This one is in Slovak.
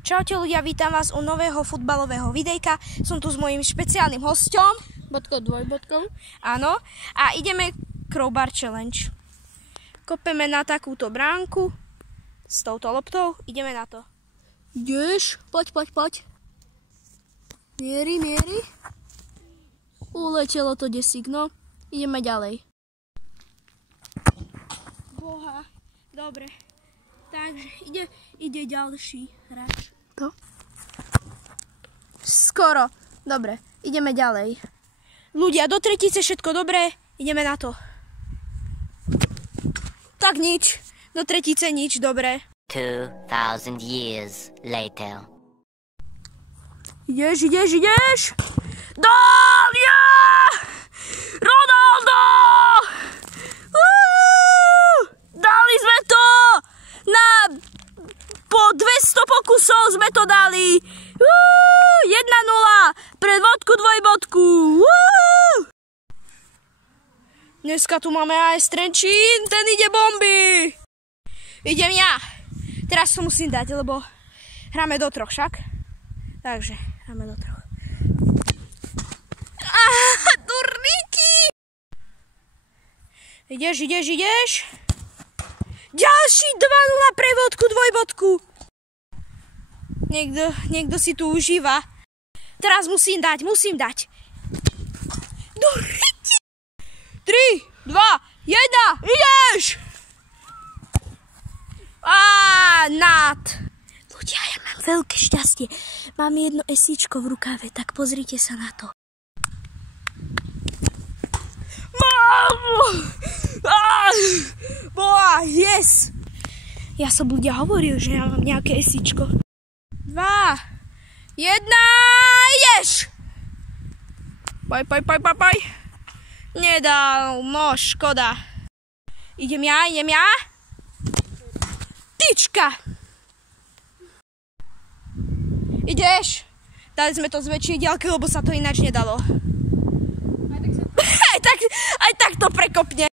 Čaute ľudia, vítam vás u nového futbalového videjka. Som tu s mojím špeciálnym hosťom. Dvojbodkom. Áno. A ideme crowbar challenge. Kopeme na takúto bránku s touto loptou. Ideme na to. Ideš? Poď. Mieri. Uletelo to desík, no. Ideme ďalej. Boha. Dobre. Takže ide ďalší hráč. To? Skoro. Dobre, ideme ďalej. Ľudia, do tretice všetko dobré. Ideme na to. Tak nič. Do tretice nič, dobre. 2000 years later. Ideš. Dália! Ronaldo! Dali sme to! Po 200 pokusov sme to dali. 1-0 pre vodku dvojbodku. Dneska tu máme aj Strenčín, ten ide bomby. Idem ja. Teraz to musím dať, lebo hráme do 3 však. Takže hráme do 3. Durníky! Ideš. Ďalší 2-0 pre vodku dvojbodku. Niekto si tu užíva. Teraz musím dať. Durníky! 3, 2, 1, ideš! Nad. Ľudia, ja mám veľké šťastie. Mám jedno esíčko v rukave, tak pozrite sa na to. Boha, yes! Ja som ľudia hovoril, že ja mám nejaké esíčko. 2, 1, ideš! Poj. Nedal, no škoda. Idem ja. Tyčka! Ideš? Dali sme to z väčšej diaľky, lebo sa to ináč nedalo. Aj tak to prekopne.